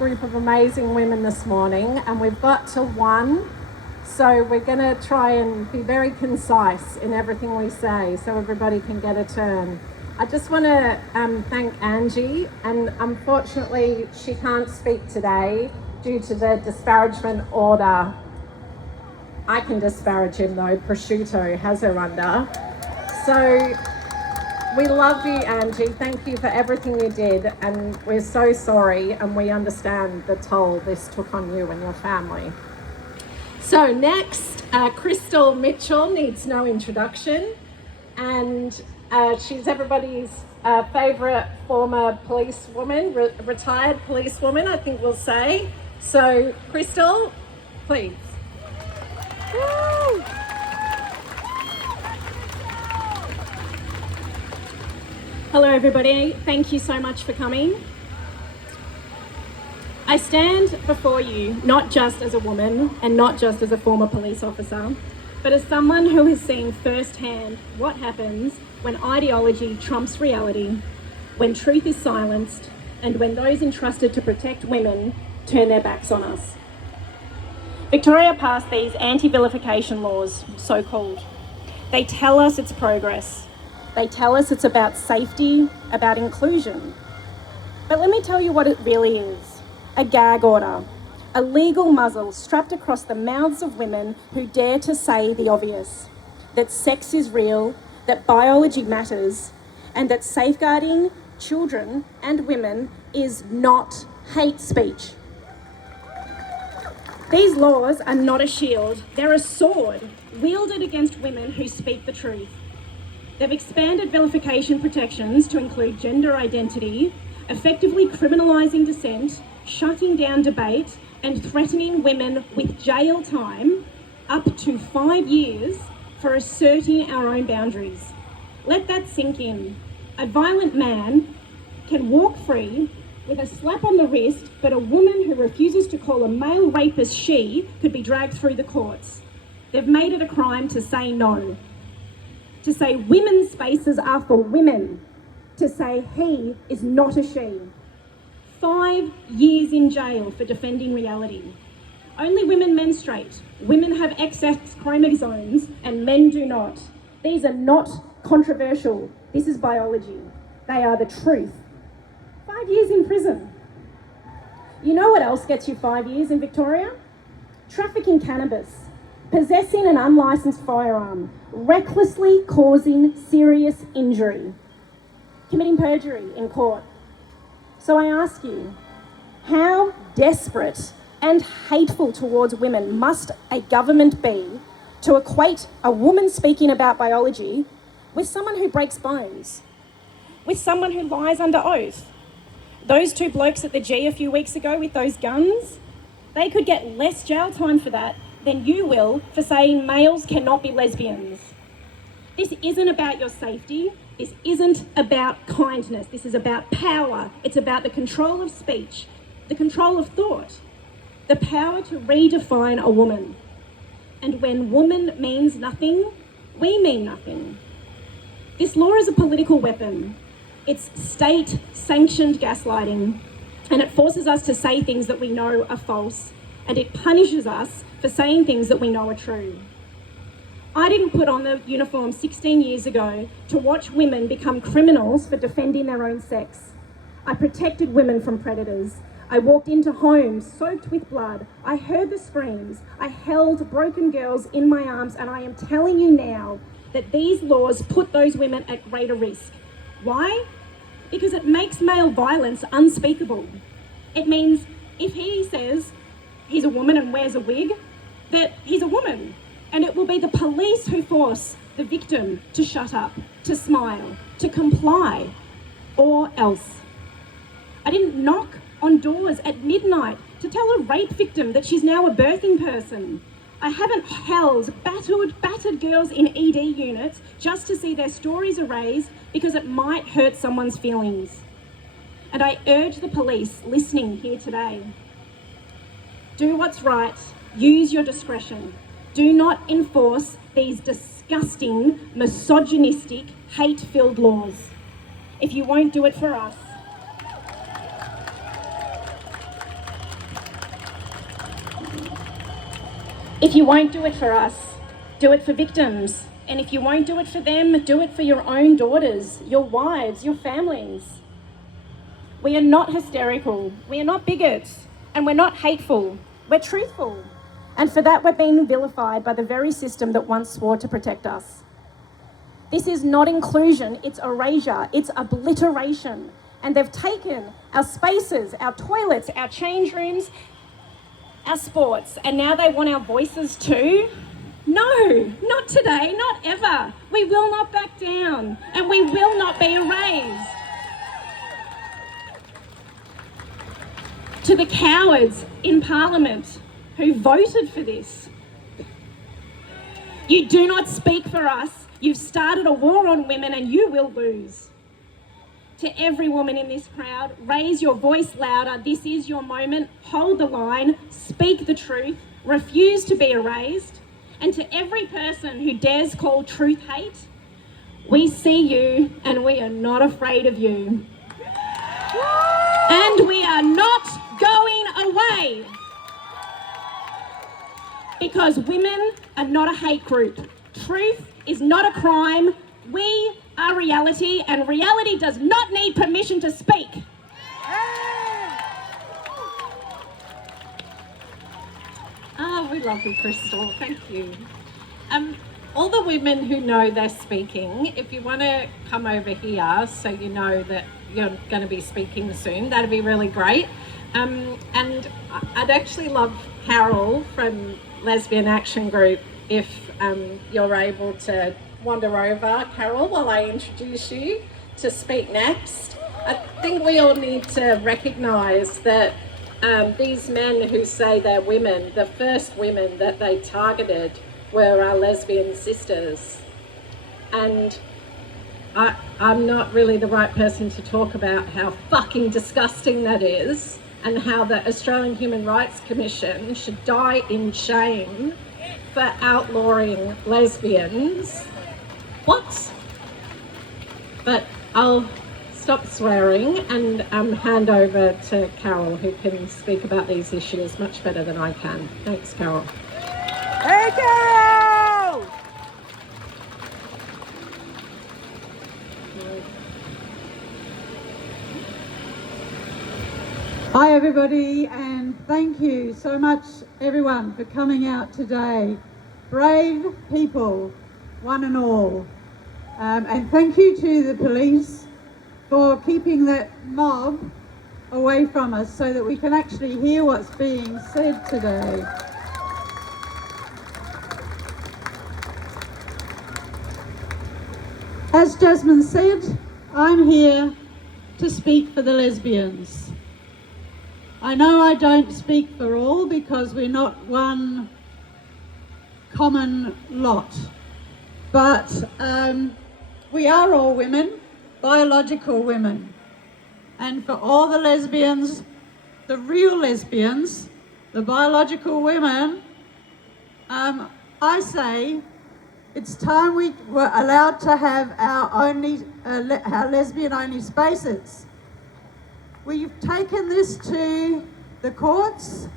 Group of amazing women this morning, and we've got to one, so we're going to try and be very concise in everything we say so everybody can get a turn. I just want to thank Angie, and unfortunately she can't speak today due to the disparagement order. I can disparage him though, Prosciutto has her under. So we love you, Angie. Thank you for everything you did, and we're so sorry, and we understand the toll this took on you and your family. So next, Crystal Mitchell needs no introduction, and she's everybody's favourite former policewoman, retired policewoman, I think we'll say. So Crystal, please. Woo! Hello everybody, thank you so much for coming. I stand before you not just as a woman and not just as a former police officer, but as someone who has seen firsthand what happens when ideology trumps reality, when truth is silenced, and when those entrusted to protect women turn their backs on us. Victoria passed these anti-vilification laws, so-called. They tell us it's progress. They tell us it's about safety, about inclusion. But let me tell you what it really is. A gag order. A legal muzzle strapped across the mouths of women who dare to say the obvious. That sex is real, that biology matters, and that safeguarding children and women is not hate speech. These laws are not a shield, they're a sword wielded against women who speak the truth. They've expanded vilification protections to include gender identity, effectively criminalising dissent, shutting down debate, and threatening women with jail time up to 5 years for asserting our own boundaries. Let that sink in. A violent man can walk free with a slap on the wrist, but a woman who refuses to call a male rapist she could be dragged through the courts. They've made it a crime to say no. To say women's spaces are for women, to say he is not a she. 5 years in jail for defending reality. Only women menstruate. Women have XX chromosomes and men do not. These are not controversial. This is biology. They are the truth. 5 years in prison. You know what else gets you 5 years in Victoria? Trafficking cannabis. Possessing an unlicensed firearm, recklessly causing serious injury, committing perjury in court. So I ask you, how desperate and hateful towards women must a government be to equate a woman speaking about biology with someone who breaks bones, with someone who lies under oath? Those two blokes at the G a few weeks ago with those guns, they could get less jail time for that than you will for saying males cannot be lesbians. This isn't about your safety. This isn't about kindness. This is about power. It's about the control of speech, the control of thought, the power to redefine a woman. And when woman means nothing, we mean nothing. This law is a political weapon. It's state-sanctioned gaslighting, and it forces us to say things that we know are false, and it punishes us for saying things that we know are true. I didn't put on the uniform 16 years ago to watch women become criminals for defending their own sex. I protected women from predators. I walked into homes soaked with blood. I heard the screams. I held broken girls in my arms, and I am telling you now that these laws put those women at greater risk. Why? Because it makes male violence unspeakable. It means if he says he's a woman and wears a wig, that he's a woman. And it will be the police who force the victim to shut up, to smile, to comply, or else. I didn't knock on doors at midnight to tell a rape victim that she's now a birthing person. I haven't held battered girls in ED units just to see their stories erased because it might hurt someone's feelings. And I urge the police listening here today, do what's right, use your discretion. Do not enforce these disgusting, misogynistic, hate-filled laws. If you won't do it for us, If you won't do it for us, do it for victims. And if you won't do it for them, do it for your own daughters, your wives, your families. We are not hysterical, we are not bigots, and we're not hateful. We're truthful. And for that, we're being vilified by the very system that once swore to protect us. This is not inclusion, it's erasure, it's obliteration. And they've taken our spaces, our toilets, our change rooms, our sports, and now they want our voices too? No, not today, not ever. We will not back down, and we will not be erased. To the cowards in Parliament who voted for this, you do not speak for us. You've started a war on women and you will lose. To every woman in this crowd, raise your voice louder. This is your moment. Hold the line, speak the truth, refuse to be erased. And to every person who dares call truth hate, we see you and we are not afraid of you. And we are not going away. Because women are not a hate group. Truth is not a crime. We are reality, and reality does not need permission to speak. Oh, we love you, Crystal. Thank you. All the women who know they're speaking, if you want to come over here so you know that you're going to be speaking soon, that'd be really great. And I'd actually love Carol from Lesbian Action Group if you're able to wander over, Carol, while I introduce you to speak next. I think we all need to recognise that these men who say they're women, the first women that they targeted were our lesbian sisters. And I'm not really the right person to talk about how fucking disgusting that is and how the Australian Human Rights Commission should die in shame for outlawing lesbians. What? But I'll stop swearing and hand over to Carol, who can speak about these issues much better than I can. Thanks, Carol. Hey, Carol! Hi everybody, and thank you so much everyone for coming out today. Brave people, one and all. And thank you to the police for keeping that mob away from us so that we can actually hear what's being said today. As Jasmine said, I'm here to speak for the lesbians. I know I don't speak for all because we're not one common lot, but we are all women, biological women. And for all the lesbians, the real lesbians, the biological women, I say it's time we were allowed to have our lesbian-only spaces. We've taken this to the courts,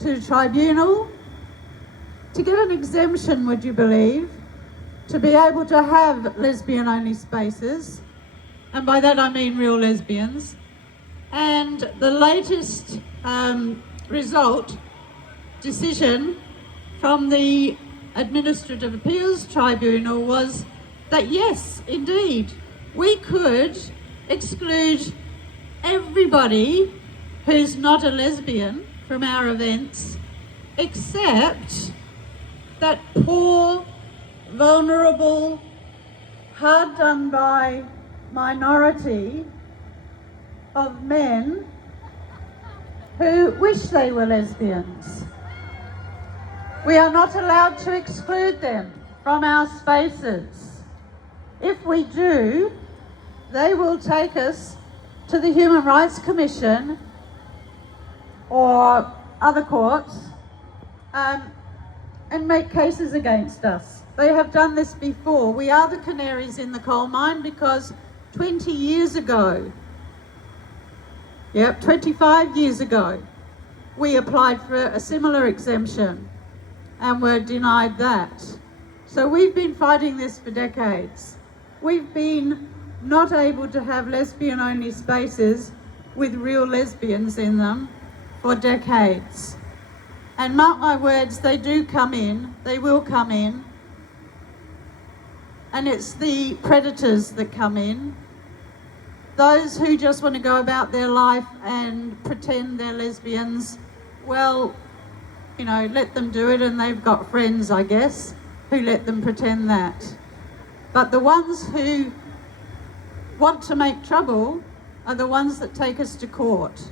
to the tribunal, to get an exemption, would you believe, to be able to have lesbian-only spaces, and by that I mean real lesbians. And the latest decision from the Administrative Appeals Tribunal was that yes, indeed, we could exclude everybody who's not a lesbian from our events, except that poor, vulnerable, hard done by minority of men who wish they were lesbians. We are not allowed to exclude them from our spaces. If we do, they will take us to the Human Rights Commission or other courts and make cases against us. They have done this before. We are the canaries in the coal mine because 20 years ago, 25 years ago, we applied for a similar exemption. and were denied that. So we've been fighting this for decades. We've been not able to have lesbian-only spaces with real lesbians in them for decades. And mark my words, they do come in, they will come in. And it's the predators that come in. Those who just want to go about their life and pretend they're lesbians, well, you know, let them do it, and they've got friends, I guess, who let them pretend that. But the ones who want to make trouble are the ones that take us to court.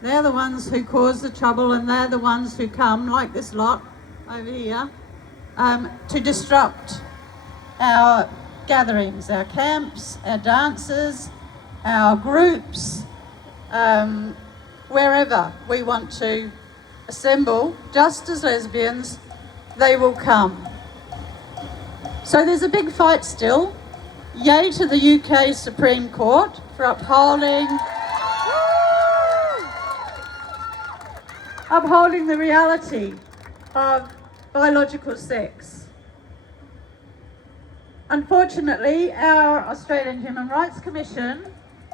They're the ones who cause the trouble, and they're the ones who come, like this lot over here, to disrupt our gatherings, our camps, our dances, our groups, wherever we want to assemble, just as lesbians, they will come. So there's a big fight still. Yay to the UK Supreme Court for upholding the reality of biological sex. Unfortunately, our Australian Human Rights Commission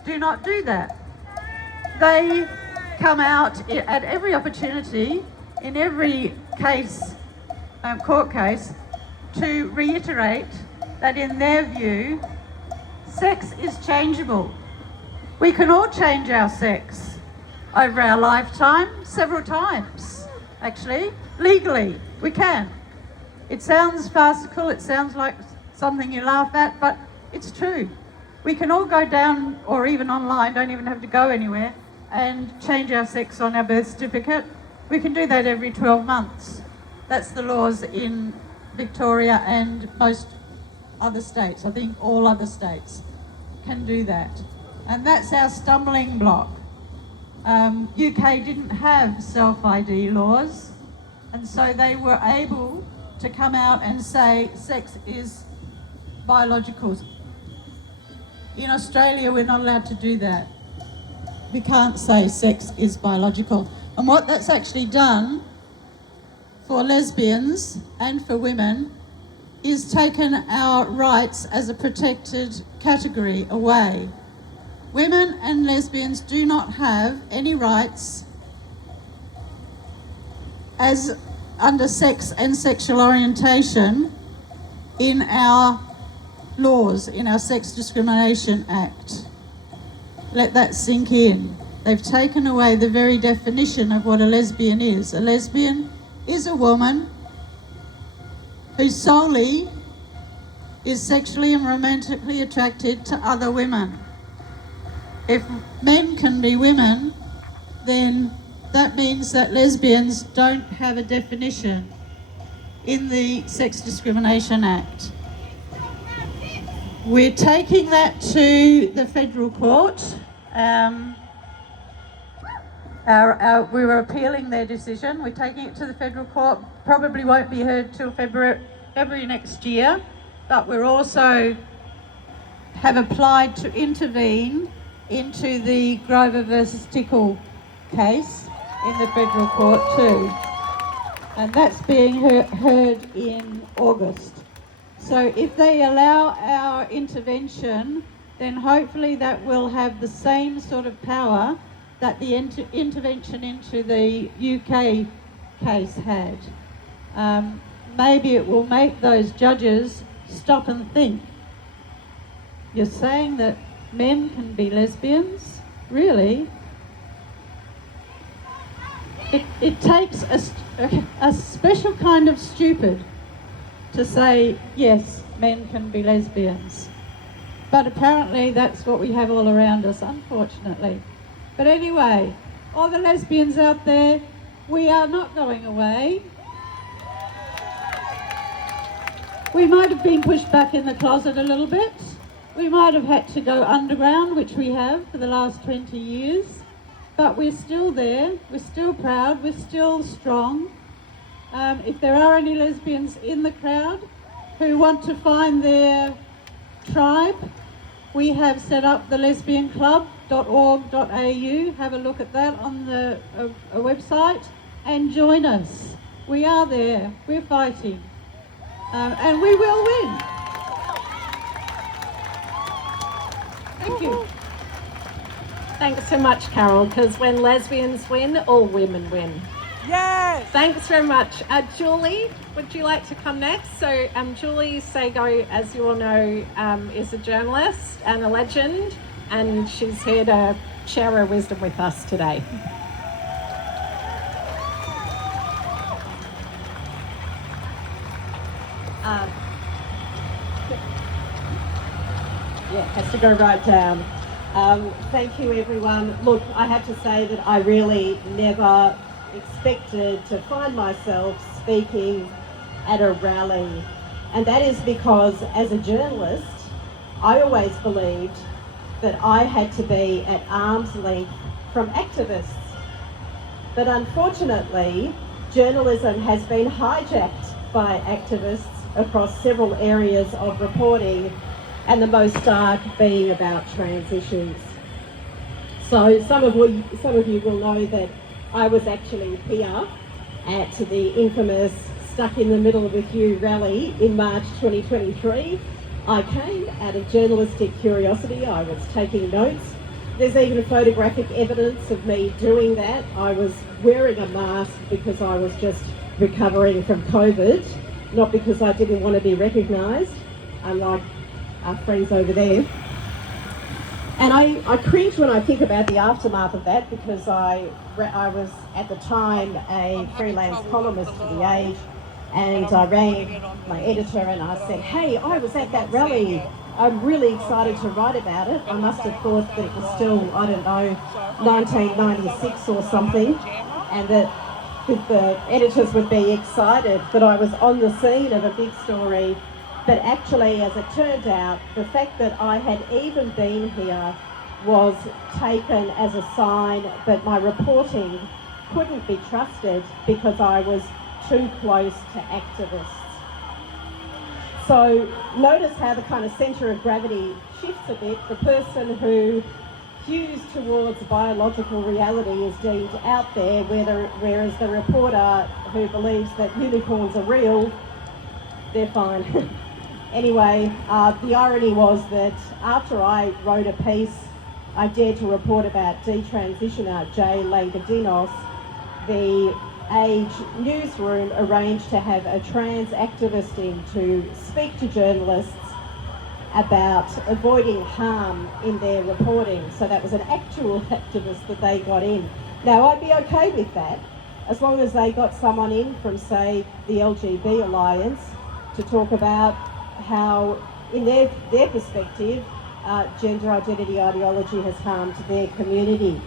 do not do that. They come out at every opportunity, in every case, court case, to reiterate that in their view, sex is changeable. We can all change our sex over our lifetime, several times, actually, legally, we can. It sounds farcical, it sounds like something you laugh at, but it's true. We can all go down, or even online, don't even have to go anywhere, and change our sex on our birth certificate. We can do that every 12 months. That's the laws in Victoria and most other states. I think all other states can do that. And that's our stumbling block. UK didn't have self-ID laws, and so they were able to come out and say sex is biological. In Australia, we're not allowed to do that. We can't say sex is biological. And what that's actually done for lesbians and for women is taken our rights as a protected category away. Women and lesbians do not have any rights as under sex and sexual orientation in our laws, in our Sex Discrimination Act. Let that sink in. They've taken away the very definition of what a lesbian is. A lesbian is a woman who solely is sexually and romantically attracted to other women. If men can be women, then that means that lesbians don't have a definition in the Sex Discrimination Act. We're taking that to the federal court. We were appealing their decision. We're taking it to the federal court. Probably won't be heard till February next year, but we're also have applied to intervene into the Grover versus Tickle case in the federal court too. And that's being heard in August. So if they allow our intervention, then hopefully that will have the same sort of power that the intervention into the UK case had. Maybe it will make those judges stop and think. You're saying that men can be lesbians? Really? It takes a special kind of stupid to say, yes, men can be lesbians. But apparently that's what we have all around us, unfortunately. But anyway, all the lesbians out there, we are not going away. We might have been pushed back in the closet a little bit. We might have had to go underground, which we have for the last 20 years. But we're still there, we're still proud, we're still strong. If there are any lesbians in the crowd who want to find their tribe, we have set up the lesbianclub.org.au. Have a look at that on the a website and join us. We are there. We're fighting. And we will win. Thank you. Thanks so much, Carol, because when lesbians win, all women win. Yes! Thanks very much. Julie, would you like to come next? So Julie Sago, as you all know, is a journalist and a legend, and she's here to share her wisdom with us today. Yeah, has to go right down. Thank you, everyone. Look, I have to say that I really never expected to find myself speaking at a rally. And that is because as a journalist, I always believed that I had to be at arm's length from activists. But unfortunately, journalism has been hijacked by activists across several areas of reporting, and the most stark being about trans issues. So some of you will know that I was actually here at the infamous Stuck in the Middle with You rally in March 2023. I came out of journalistic curiosity. I was taking notes. There's even photographic evidence of me doing that. I was wearing a mask because I was just recovering from COVID, not because I didn't want to be recognised, unlike our friends over there. And I cringe when I think about the aftermath of that, because I was at the time a freelance columnist for The Age, and I rang my editor and I said, hey, I was at that rally. I'm really excited to write about it. I must have thought that it was still, I don't know, 1996 or something, and that the editors would be excited that I was on the scene of a big story. But actually, as it turned out, the fact that I had even been here was taken as a sign that my reporting couldn't be trusted because I was too close to activists. So notice how the kind of centre of gravity shifts a bit. The person who hews towards biological reality is deemed out there, whereas the reporter who believes that unicorns are real, they're fine. Anyway, the irony was that after I wrote a piece, I dared to report about detransitioner Jay Lagadinos, the Age newsroom arranged to have a trans activist in to speak to journalists about avoiding harm in their reporting. So that was an actual activist that they got in. Now, I'd be okay with that, as long as they got someone in from, say, the LGB Alliance to talk about how, in their perspective, gender identity ideology has harmed their community.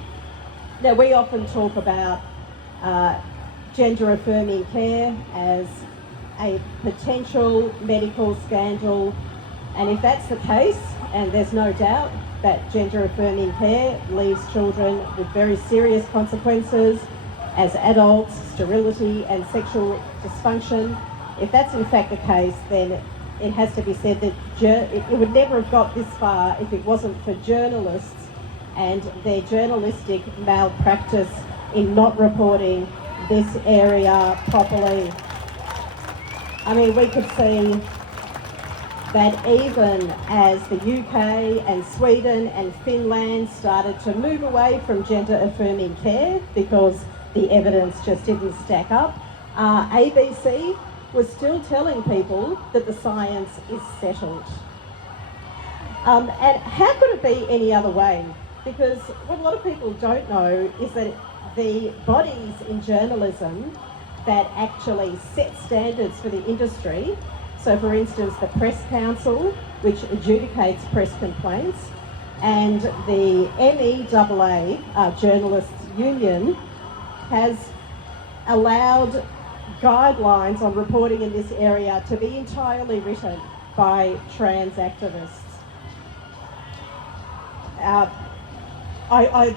Now, we often talk about gender affirming care as a potential medical scandal, and if that's the case, and there's no doubt that gender affirming care leaves children with very serious consequences as adults, sterility and sexual dysfunction, if that's in fact the case, then it has to be said that it would never have got this far if it wasn't for journalists and their journalistic malpractice in not reporting this area properly. I mean, we could see that even as the UK and Sweden and Finland started to move away from gender affirming care because the evidence just didn't stack up, ABC was still telling people that the science is settled. And how could it be any other way? Because what a lot of people don't know is that the bodies in journalism that actually set standards for the industry, so for instance the Press Council, which adjudicates press complaints, and the MEAA, Journalists Union, has allowed guidelines on reporting in this area to be entirely written by trans activists.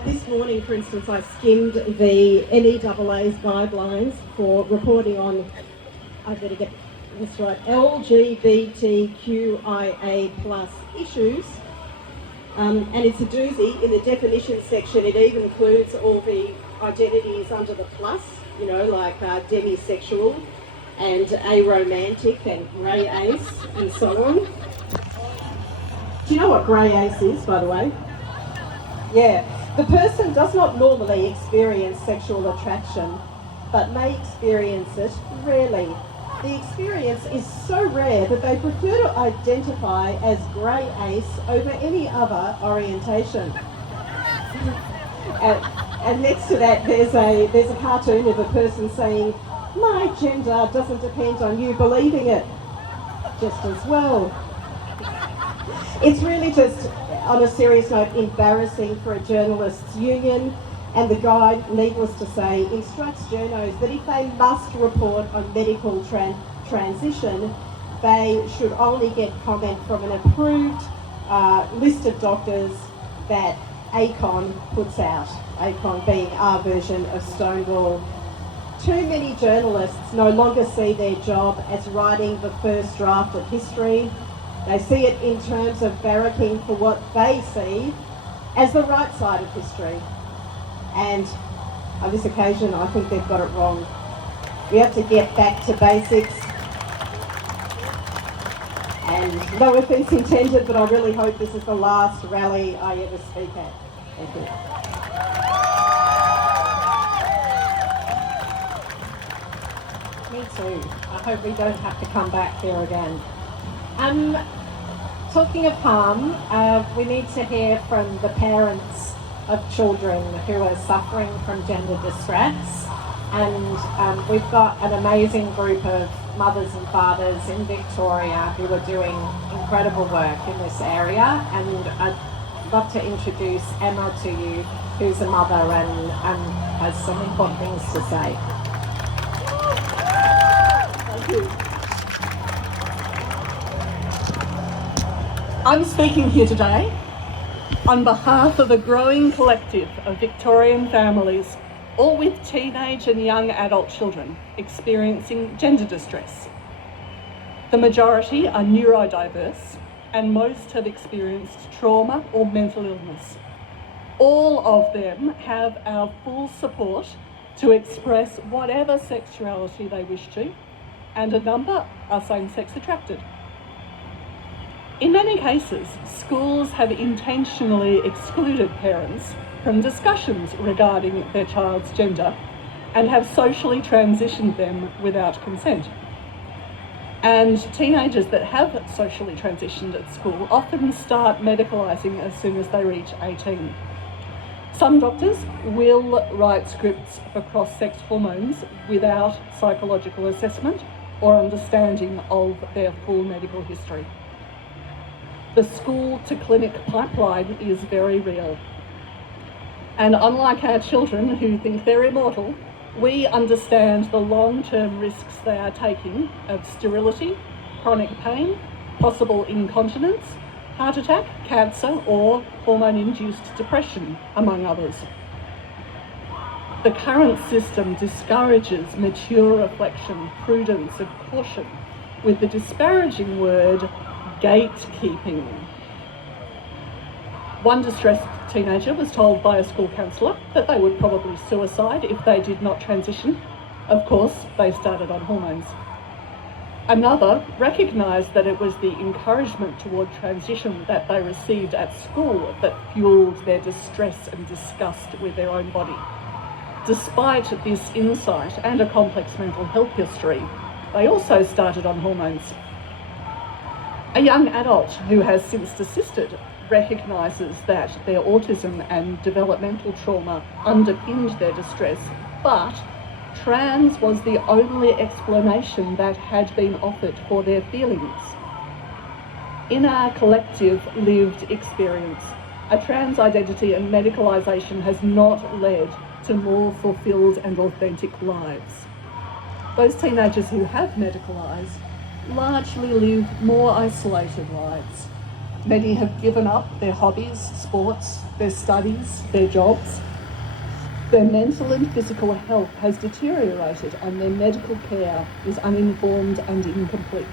This morning, for instance, I skimmed the MEAA's guidelines for reporting on, I better get this right, LGBTQIA+ issues, and it's a doozy. In the definition section, it even includes all the identities under the plus, you know, like demisexual and aromantic and grey ace and so on. Do you know what grey ace is, by the way? Yeah. The person does not normally experience sexual attraction, but may experience it rarely. The experience is so rare that they prefer to identify as grey ace over any other orientation. And next to that, there's a cartoon of a person saying, "My gender doesn't depend on you believing it," just as well. It's really just, on a serious note, embarrassing for a journalists' union, and the guide, needless to say, instructs journos that if they must report on medical transition, they should only get comment from an approved list of doctors that ACON puts out, ACON being our version of Stonewall. Too many journalists no longer see their job as writing the first draft of history. They see it in terms of barracking for what they see as the right side of history. And on this occasion, I think they've got it wrong. We have to get back to basics. And no offence intended, but I really hope this is the last rally I ever speak at. Thank you. Me too. I hope we don't have to come back here again. Talking of harm, we need to hear from the parents of children who are suffering from gender distress, and we've got an amazing group of mothers and fathers in Victoria who are doing incredible work in this area, and I'd love to introduce Emma to you, who's a mother and has some important things to say. Thank you. I'm speaking here today on behalf of a growing collective of Victorian families, all with teenage and young adult children experiencing gender distress. The majority are neurodiverse and most have experienced trauma or mental illness. All of them have our full support to express whatever sexuality they wish to, and a number are same-sex attracted. In many cases, schools have intentionally excluded parents from discussions regarding their child's gender and have socially transitioned them without consent. And teenagers that have socially transitioned at school often start medicalising as soon as they reach 18. Some doctors will write scripts for cross-sex hormones without psychological assessment or understanding of their full medical history. The school-to-clinic pipeline is very real. And unlike our children who think they're immortal, we understand the long-term risks they are taking of sterility, chronic pain, possible incontinence, heart attack, cancer, or hormone-induced depression, among others. The current system discourages mature reflection, prudence, and caution with the disparaging word gatekeeping. One distressed teenager was told by a school counsellor that they would probably suicide if they did not transition. Of course, they started on hormones. Another recognised that it was the encouragement toward transition that they received at school that fuelled their distress and disgust with their own body. Despite this insight and a complex mental health history, they also started on hormones. A young adult who has since desisted recognises that their autism and developmental trauma underpinned their distress, but trans was the only explanation that had been offered for their feelings. In our collective lived experience, a trans identity and medicalisation has not led to more fulfilled and authentic lives. Those teenagers who have medicalised largely live more isolated lives. Many have given up their hobbies, sports, their studies, their jobs. Their mental and physical health has deteriorated and their medical care is uninformed and incomplete.